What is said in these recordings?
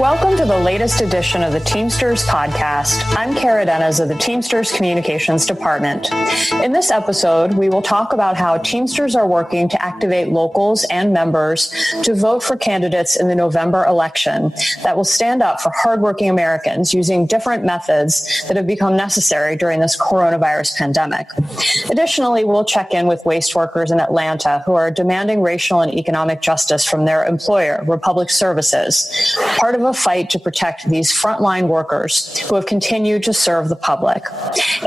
Welcome to the latest edition of the Teamsters Podcast. I'm Kara Dennis of the Teamsters Communications Department. In this episode, we will talk about how Teamsters are working to activate locals and members to vote for candidates in the November election that will stand up for hardworking Americans using different methods that have become necessary during this coronavirus pandemic. Additionally, we'll check in with waste workers in Atlanta who are demanding racial and economic justice from their employer, Republic Services, part of a fight to protect these frontline workers who have continued to serve the public.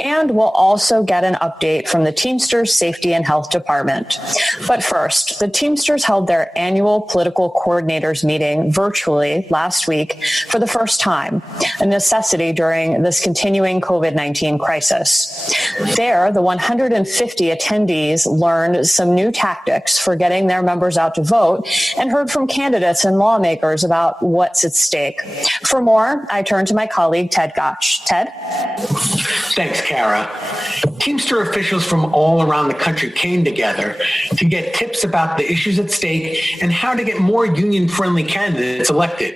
And we'll also get an update from the Teamsters Safety and Health Department. But first, the Teamsters held their annual political coordinators meeting virtually last week for the first time, a necessity during this continuing COVID-19 crisis. There, the 150 attendees learned some new tactics for getting their members out to vote and heard from candidates and lawmakers about what's at stake. For more, I turn to my colleague, Ted Gotch. Ted? Thanks, Kara. Teamster officials from all around the country came together to get tips about the issues at stake and how to get more union-friendly candidates elected.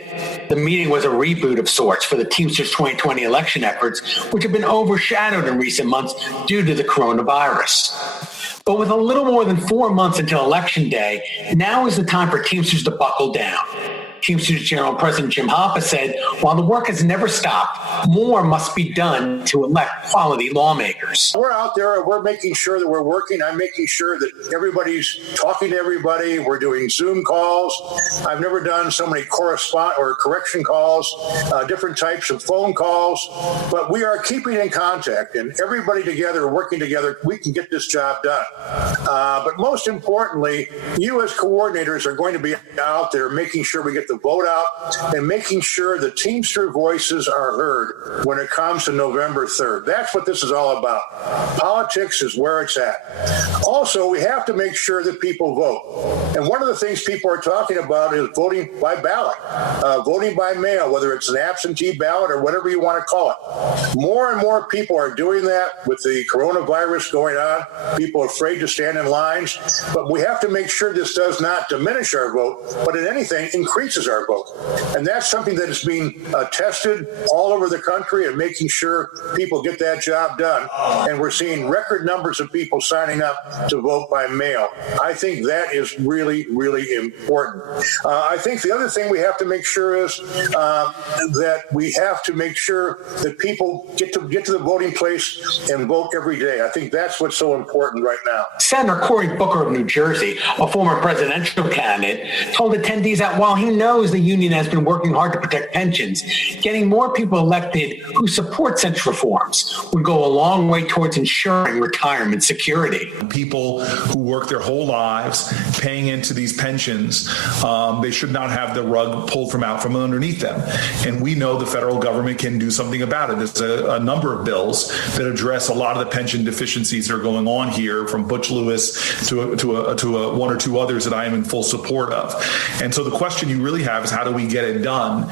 The meeting was a reboot of sorts for the Teamsters 2020 election efforts, which have been overshadowed in recent months due to the coronavirus. But with a little more than 4 months until Election Day, now is the time for Teamsters to buckle down. Teamsters General President Jim Hoffa said, while the work has never stopped, more must be done to elect quality lawmakers. We're out there, we're making sure that we're working. I'm making sure that everybody's talking to everybody. We're doing Zoom calls. I've never done so many correction calls, different types of phone calls, but we are keeping in contact, and everybody together, working together, we can get this job done. But most importantly, you as coordinators are going to be out there making sure we get the vote out and making sure the Teamster voices are heard when it comes to November 3rd. That's what this is all about. Politics is where it's at. Also, we have to make sure that people vote. And one of the things people are talking about is voting by ballot, voting by mail, whether it's an absentee ballot or whatever you want to call it. More and more people are doing that with the coronavirus going on. People are afraid to stand in lines. But we have to make sure this does not diminish our vote, but in anything, increases our vote. And that's something that is being tested all over the country and making sure people get that job done. And we're seeing record numbers of people signing up to vote by mail. I think that is really, really important. I think the other thing we have to make sure is that we have to make sure that people get to the voting place and vote every day. I think that's what's so important right now. Senator Cory Booker of New Jersey, a former presidential candidate, told attendees that while he knows the union has been working hard to protect pensions, getting more people elected who support such reforms would go a long way towards ensuring retirement security. People who work their whole lives paying into these pensions, they should not have the rug pulled from underneath them. And we know the federal government can do something about it. There's a number of bills that address a lot of the pension deficiencies that are going on here, from Butch Lewis to one or two others that I am in full support of. And so the question you really have is, how do we get it done?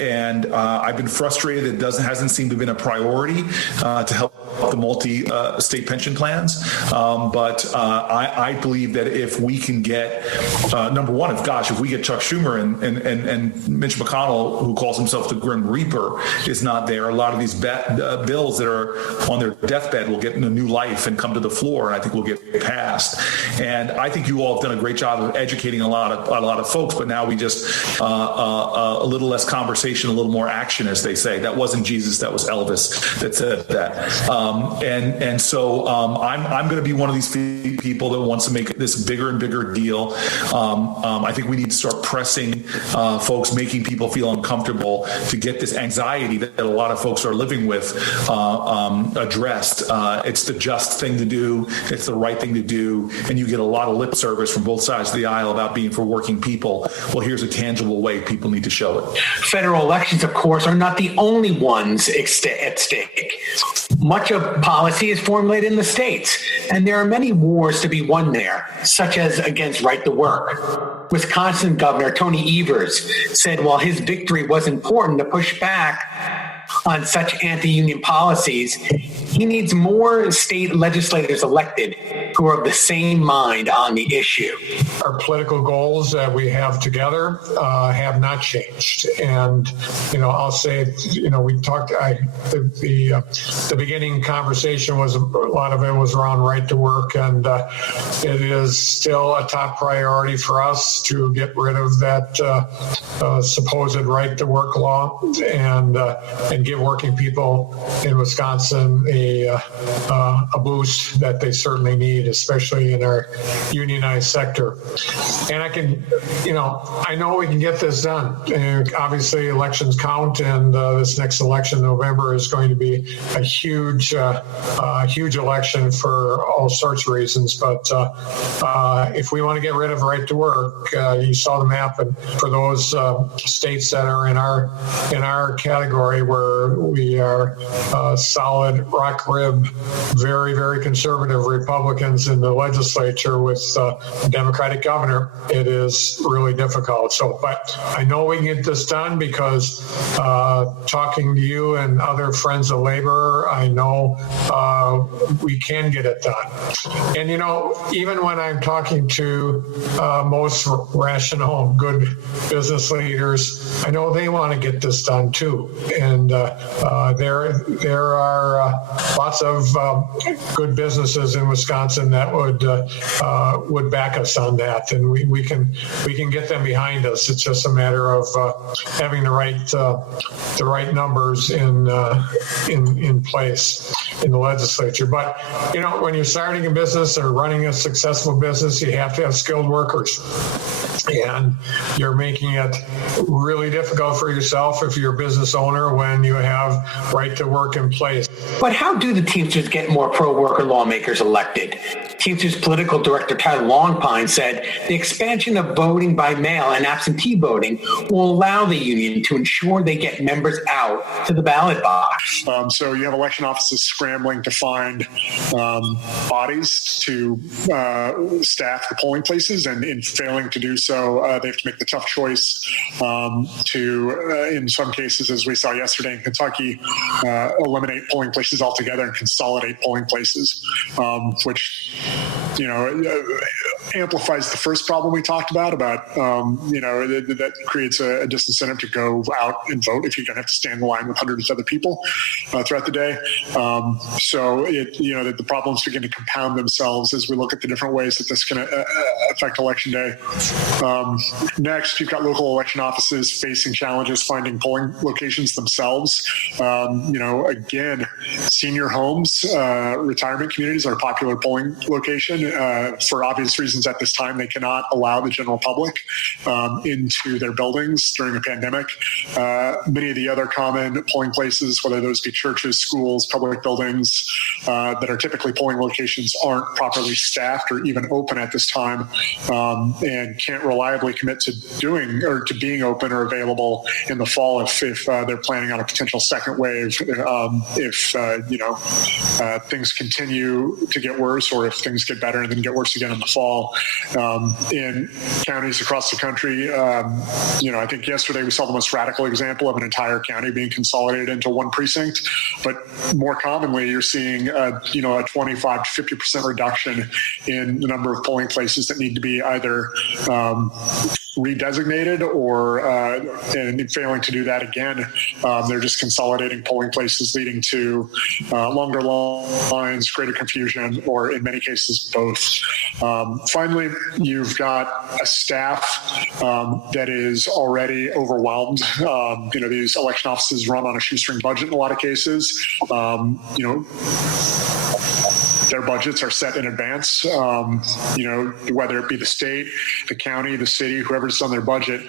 And I've been frustrated it hasn't seemed to have been a priority to help the multi-state pension plans. But I believe that if we can get, number one, if we get Chuck Schumer and Mitch McConnell, who calls himself the Grim Reaper, is not there, a lot of these bills that are on their deathbed will get a new life and come to the floor, and I think we'll get passed. And I think you all have done a great job of educating a lot of folks, but now we just a little less conversation, a little more action, as they say. That wasn't Jesus, that was Elvis that said that. So I'm going to be one of these people that wants to make this bigger and bigger deal. I think we need to start pressing folks, making people feel uncomfortable to get this anxiety that a lot of folks are living with addressed. It's the just thing to do. It's the right thing to do. And you get a lot of lip service from both sides of the aisle about being for working people. Well, here's a tangible way people need to show it. Federal elections, of course, are not the only ones at stake. Much of policy is formulated in the states, and there are many wars to be won there, such as against right to work. Wisconsin Governor Tony Evers said while his victory was important to push back on such anti-union policies, He needs more state legislators elected who are of the same mind on the issue. Our political goals that we have together have not changed. And, I'll say, we talked, the beginning conversation was, a lot of it was around right to work. And it is still a top priority for us to get rid of that supposed right to work law and give working people in Wisconsin a boost that they certainly need, especially in our unionized sector. And I know we can get this done. And obviously, elections count, and this next election in November is going to be a huge election for all sorts of reasons. But if we want to get rid of right to work, you saw the map, and for those states that are in our category where we are solid rock rib, very, very conservative Republicans in the legislature with a Democratic governor, it is really difficult. So, but I know we can get this done because talking to you and other friends of labor, I know we can get it done. And, even when I'm talking to most rational, good business leaders, I know they want to get this done too. And there are lots of good businesses in Wisconsin that would back us on that, and we can get them behind us. It's just a matter of having the right numbers in place in the legislature. But when you're starting a business or running a successful business, you have to have skilled workers. And you're making it really difficult for yourself if you're a business owner when you have right to work in place. But how do the Teamsters get more pro-worker lawmakers elected? Teamsters political director Tyler Longpine said the expansion of voting by mail and absentee voting will allow the union to ensure they get members out to the ballot box. So you have election offices scrambling to find bodies to staff the polling places, and in failing to do so, they have to make the tough choice to, in some cases, as we saw yesterday in Kentucky, eliminate polling places altogether and consolidate polling places, which amplifies the first problem we talked about that creates a disincentive to go out and vote if you're going to have to stand in line with hundreds of other people throughout the day. So the problems begin to compound themselves as we look at the different ways that this can affect election day. Next, you've got local election offices facing challenges finding polling locations themselves. Again, senior homes, retirement communities are a popular polling location. For obvious reasons at this time, they cannot allow the general public into their buildings during a pandemic. Many of the other common polling places, whether those be churches, schools, public buildings that are typically polling locations, aren't properly staffed or even open at this time, and can't reliably commit to being open or available in the fall if they're planning on a potential second wave, if things continue to get worse, or if things get better and then get worse again in the fall. In counties across the country, I think yesterday we saw the most radical example of an entire county being consolidated into one precinct. But more commonly, you're seeing a 25 to 50% reduction in the number of polling places that need to be either redesignated or and failing to do that again, they're just consolidating polling places, leading to longer lines, greater confusion, or in many cases both. Finally, you've got a staff that is already overwhelmed. These election offices run on a shoestring budget in a lot of cases. Their budgets are set in advance, whether it be the state, the county, the city, whoever's done their budget,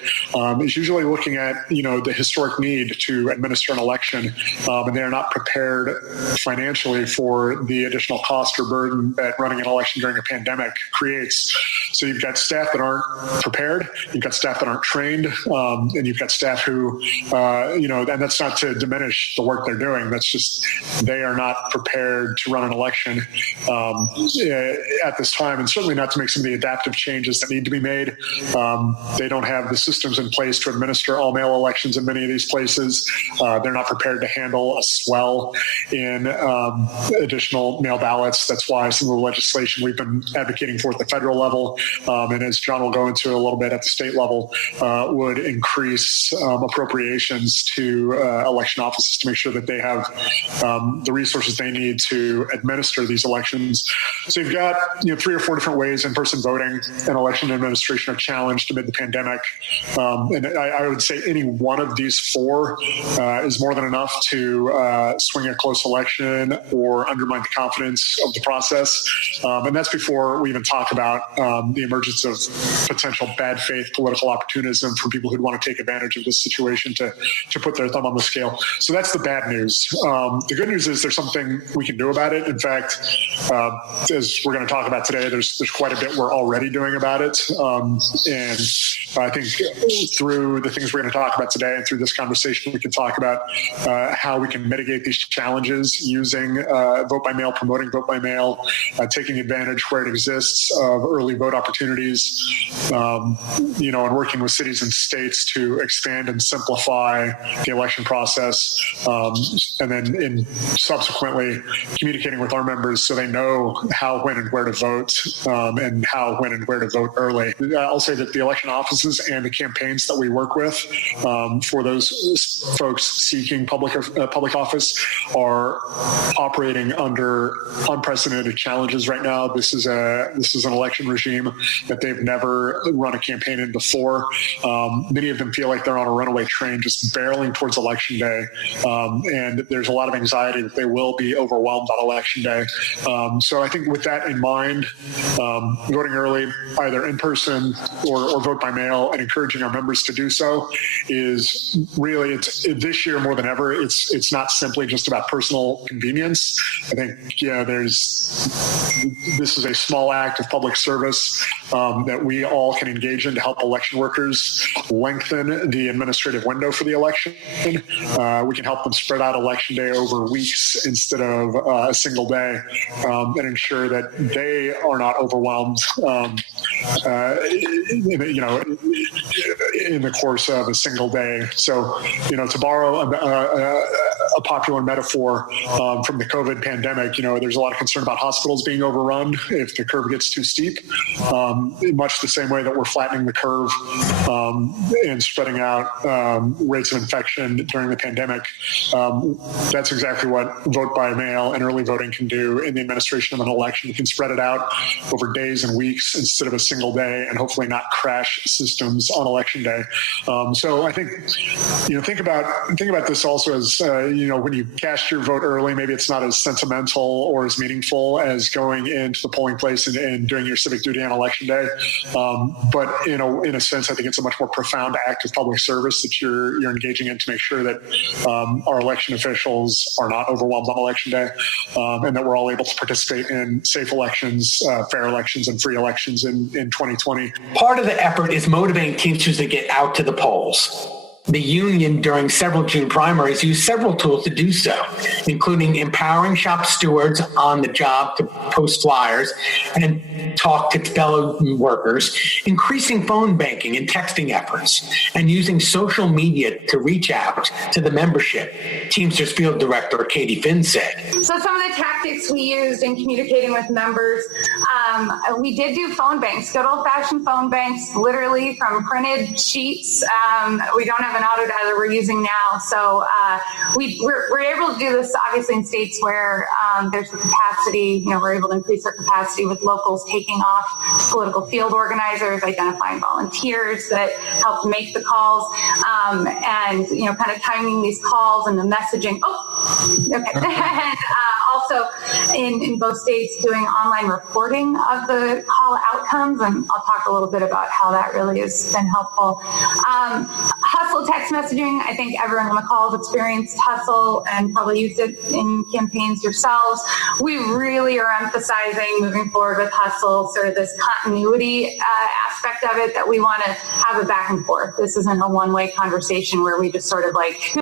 is usually looking at, the historic need to administer an election, and they're not prepared financially for the additional cost or burden that running an election during a pandemic creates. So you've got staff that aren't prepared, you've got staff that aren't trained, and you've got staff who, and that's not to diminish the work they're doing. That's just they are not prepared to run an election at this time, and certainly not to make some of the adaptive changes that need to be made. They don't have the systems in place to administer all mail elections in many of these places. They're not prepared to handle a swell in additional mail ballots. That's why some of the legislation we've been advocating for at the federal level, and as John will go into a little bit at the state level, would increase appropriations to election offices to make sure that they have the resources they need to administer these elections. So you've got 3 or 4 different ways in-person voting and election administration are challenged amid the pandemic. And I would say any one of these 4 is more than enough to swing a close election or undermine the confidence of the process. And that's before we even talk about the emergence of potential bad faith political opportunism from people who'd want to take advantage of this situation to put their thumb on the scale. So that's the bad news. The good news is there's something we can do about it. In fact, as we're going to talk about today, there's quite a bit we're already doing about it. And I think through the things we're going to talk about today and through this conversation, we can talk about how we can mitigate these challenges using vote by mail, promoting vote by mail, taking advantage where it exists of early vote opportunities, and working with cities and states to expand and simplify the election process, and then subsequently communicating with our members so they know how, when, and where to vote, and how, when, and where to vote early. I'll say that the election offices and the campaigns that we work with for those folks seeking public office are operating under unprecedented challenges right now. This is an election regime that they've never run a campaign in before. Many of them feel like they're on a runaway train just barreling towards election day, and there's a lot of anxiety that they will be overwhelmed on election day. So I think with that in mind, voting early, either in person or vote by mail, and encouraging our members to do so is really, this year more than ever, it's not simply just about personal convenience. I think, this is a small act of public service that we all can engage in to help election workers lengthen the administrative window for the election. We can help them spread out election day over weeks instead of a single day, and ensure that they are not overwhelmed in the course of a single day. So, to borrow a popular metaphor from the COVID pandemic, there's a lot of concern about hospitals being overrun if the curve gets too steep, much the same way that we're flattening the curve and spreading out rates of infection during the pandemic. That's exactly what vote by mail and early voting can do in the administration of an election. You can spread it out over days and weeks instead of a single day, and hopefully not crash systems on election day. So I think, think about this also as, when you cast your vote early, maybe it's not as sentimental or as meaningful as going into the polling place and doing your civic duty on election day. But in a sense, I think it's a much more profound act of public service that you're engaging in to make sure that our election officials are not overwhelmed on election day, and that we're all able to participate in safe elections, fair elections, and free elections in 2020. Part of the effort is motivating Teamsters to get out to the polls. The union during several June primaries used several tools to do so, including empowering shop stewards on the job to post flyers and talk to fellow workers, increasing phone banking and texting efforts, and using social media to reach out to the membership, Teamsters Field Director Katie Finn said. So some of the tactics we used in communicating with members, we did do phone banks, good old-fashioned phone banks, literally from printed sheets. We don't have an autodialer we're using now. So we're able to do this obviously in states where there's the capacity, we're able to increase our capacity with locals taking off political field organizers, identifying volunteers that help make the calls, and, kind of timing these calls and the messaging. And also in both states doing online reporting of the call outcomes. And I'll talk a little bit about how that really has been helpful. Hustle text messaging. I think everyone on the call has experienced Hustle and probably used it in campaigns yourselves. We really are emphasizing moving forward with Hustle, sort of this continuity aspect of it, that we want to have a back and forth. This isn't a one-way conversation where we just sort of like